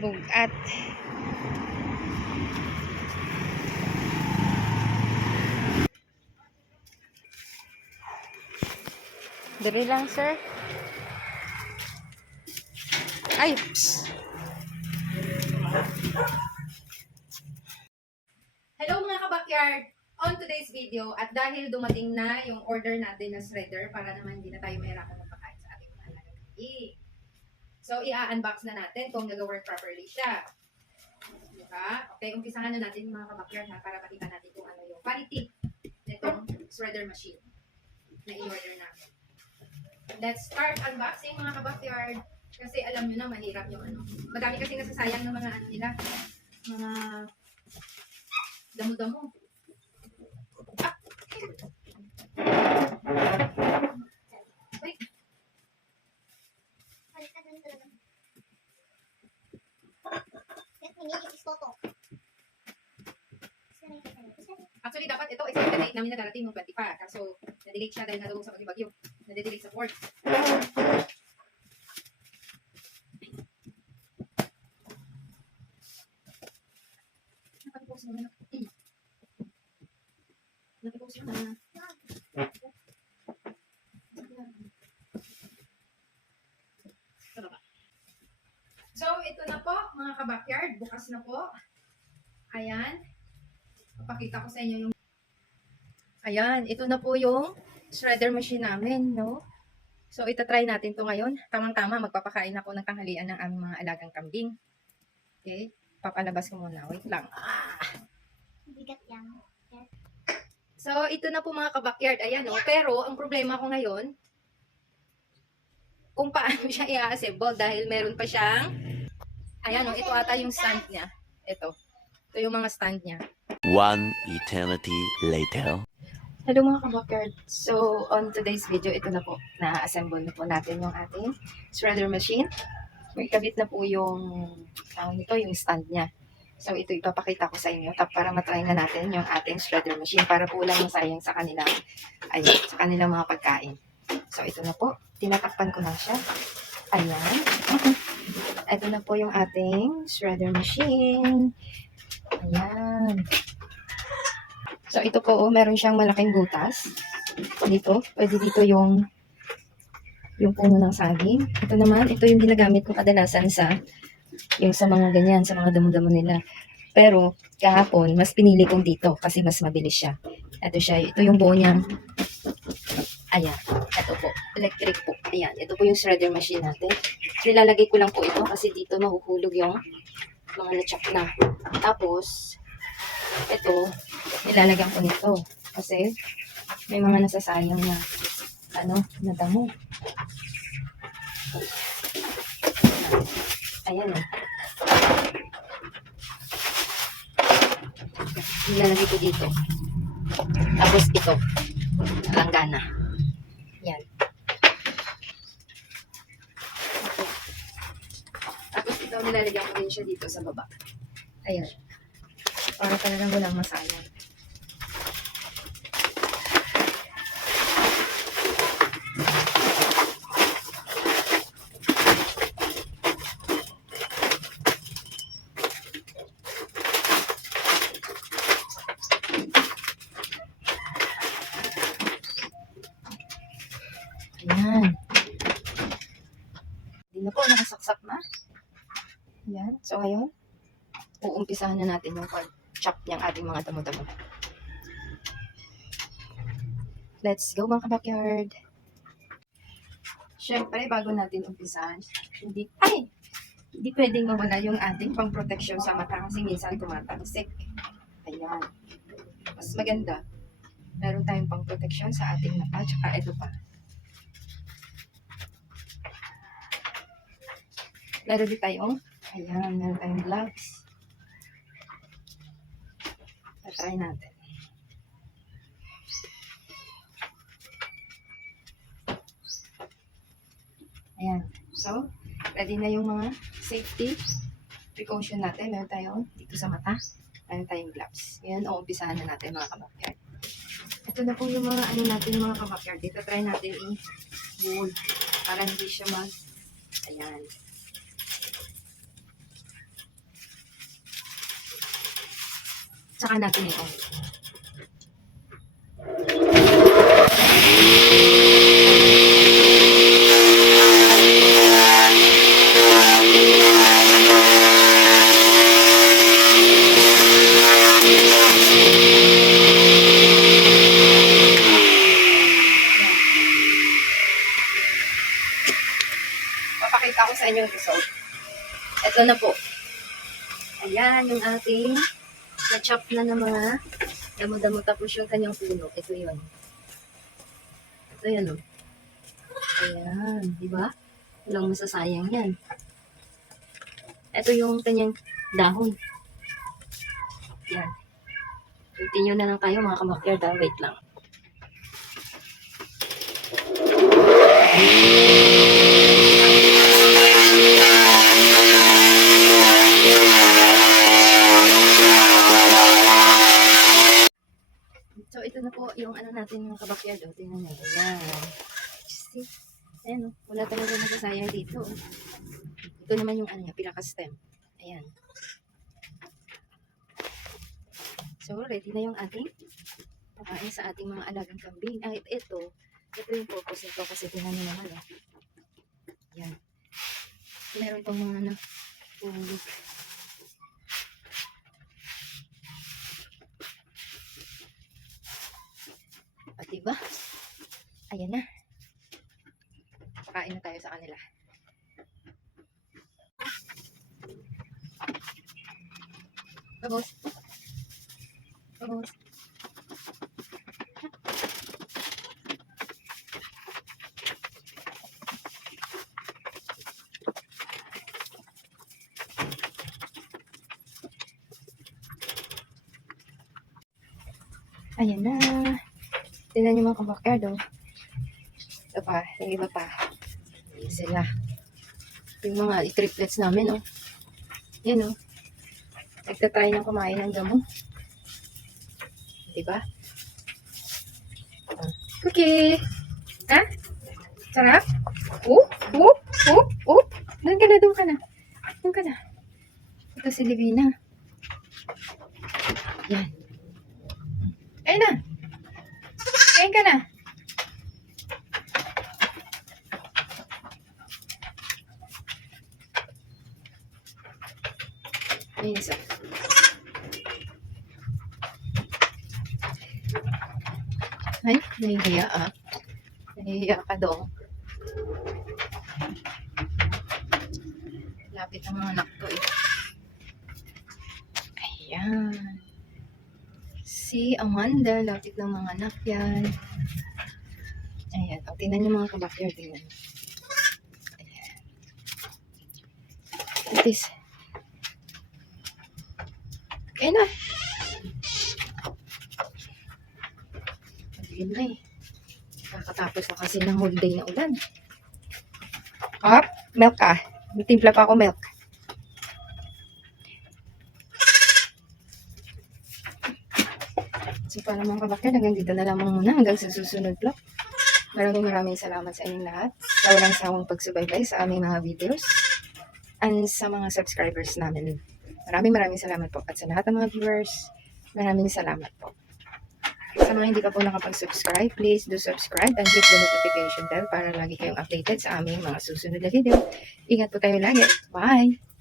Bugat. Dali lang, sir. Ay, psst. Hello mga ka-backyard! On today's video, at dahil dumating na yung order natin na shredder para naman hindi na tayo mahirapan magpakain sa ating mga alagang kambing. So, i-unbox na natin kung nag-work properly siya. Diba? Okay, umpisahan na natin yung mga ka-backyard ha, para pakita natin kung ano yung quality nitong shredder machine na i-order natin. Let's start unboxing mga ka-backyard. Kasi alam nyo na, mahirap yung ano. Madami kasi nasasayang ng mga ano nila, mga damo-damo. Wait. Actually, dapat ito, expected date namin na darating ng 20 pa. Kaso, na-delay siya dahil nadulong sa bagyo. Na-delay sa port. Nakapos na. Nakapos na. So, ito na po, mga ka-backyard. Bukas na po. Ayan. Papakita ko sa inyo yung... Ayan, ito na po yung shredder machine namin, no? So, itatry natin to ngayon. Tamang-tama, magpapakain ako ng tanghalian ng aming mga alagang kambing. Okay? Papalabas ko muna. Wait lang. Bigat yan. So, ito na po mga ka-backyard. Ayan, no? Pero, ang problema ko ngayon, kung paano siya i-assemble dahil meron pa siyang... Ayan, no? Ito ata yung stand niya. Ito. Ito yung mga stand niya. One eternity later. Hello mga ka-backyard. So, on today's video, ito na po. Na-assemble na po natin yung ating shredder machine. May kabit na po yung yung stand niya. So, ito ipapakita ko sa inyo para matry na natin yung ating shredder machine para po lang masayang sa kanilang, sa kanilang mga pagkain. So, ito na po. Tinatakpan ko na siya. Ayan. Ito na po yung ating shredder machine. Ayan. So, ito po, meron siyang malaking butas. Dito. Pwede dito yung puno ng saging. Ito naman, ito yung ginagamit ko kadalasan sa mga ganyan, sa mga damo-damo nila. Pero, kahapon, mas pinili kong dito kasi mas mabilis siya. Ito siya, ito yung buo niyang, ayan, ito po, electric po. Ayan, ito po yung shredder machine natin. Nilalagay ko lang po ito kasi dito mahuhulog yung mga na-chop na. Tapos, ito, nilalagyan ko nito. Kasi, may mga nasasayang na, na damo. Ayan eh. Nilalagay ko dito. Tapos ito, langgana. Yan. Tapos ito, nilalagyan ko din siya dito sa baba. Ayan. Para talagang walang masayang. Ayan. Hindi na po, nakasaksak na. Ayan. So, ngayon, uumpisahan na natin yung pag-chop niyang ating mga damo-damo. Let's go mga ka-backyard. Siyempre, bago natin umpisahan, hindi pwedeng mawala yung ating pang-protection sa mata kasi minsan tumatalsik. Ayan. Mas maganda, meron tayong pang-protection sa ating mata, tsaka ito pa. Meron din tayong, meron tayong gloves. Try natin. Ayan. So, ready na yung mga safety precaution natin. Meron tayong dito sa mata. Meron tayong gloves. Ayan, umpisahan na natin mga ka-backyard. Ito na po yung mga natin mga ka-backyard. Dito try natin i-bull para hindi siya ayan. Saka natin ito. Papakita ko sa inyo yung result. Ito na po. Ayan, yung ating na-chop na mga damo-damo tapos yung kanyang puno. Ito yun. Ito yan, o. Ayan, di ba? Walang masasayang yan. Ito yung kanyang dahon. Yan. Continue na lang tayo mga kamakyard. Wait lang. So, ito na po yung ano natin yung kabakyard. O, tingnan nyo. Ayan. See? Ayan, o. Wala talaga masasayang dito. Ito naman yung ano niya, pinaka-stem. Ayan. So, ready na yung ating pakain sa ating mga alagang kambing. Ay, ito yung purpose nito kasi tingnan nyo naman, o. Ayan. Meron pang mga ano, tulog. At diba? Ayan na. Pakain na tayo sa kanila. Babos. Babos. Ayan na. Tingnan niyo mga kabakyard, oh. Ito pa, yung iba pa. Ayan sila. Yung mga triplets namin, oh. Yan, oh. Nagtatry ng kumain ng damo. Diba? Oh. Cookie! Ha? Sarap? Oop! Oop! Oop! Oop! Doon ka na, doon ka na. Doon ka na. Ito si Livina. Yan. Ayun na! Kain ka na. Ayun isa. Ay, nahihiya ah. Nahihiya ka doon. Lapit ng mga anak ko eh. Ayan. Si Amanda, lapit ng mga anak yan. Ayan. O, tingnan niyo mga kabakyard. Tingnan. Ayan. Itis. Kaya na. Madilim na eh. Kakatapos na kasi ng whole day na ulan. Hop, milk ka. Timpla pa ako milk. So, para mga kabakyard, hanggang dito na lamang muna. Hanggang sa susunod vlog. Maraming salamat sa inyong lahat. Sa walang sawang pagsubaybay sa aming mga videos. And sa mga subscribers namin. Maraming salamat po. At sa lahat ng mga viewers, maraming salamat po. Sa mga hindi pa po nakapag-subscribe, please do subscribe and hit the notification bell para lagi kayong updated sa aming mga susunod na video. Ingat po tayo lagi. Bye!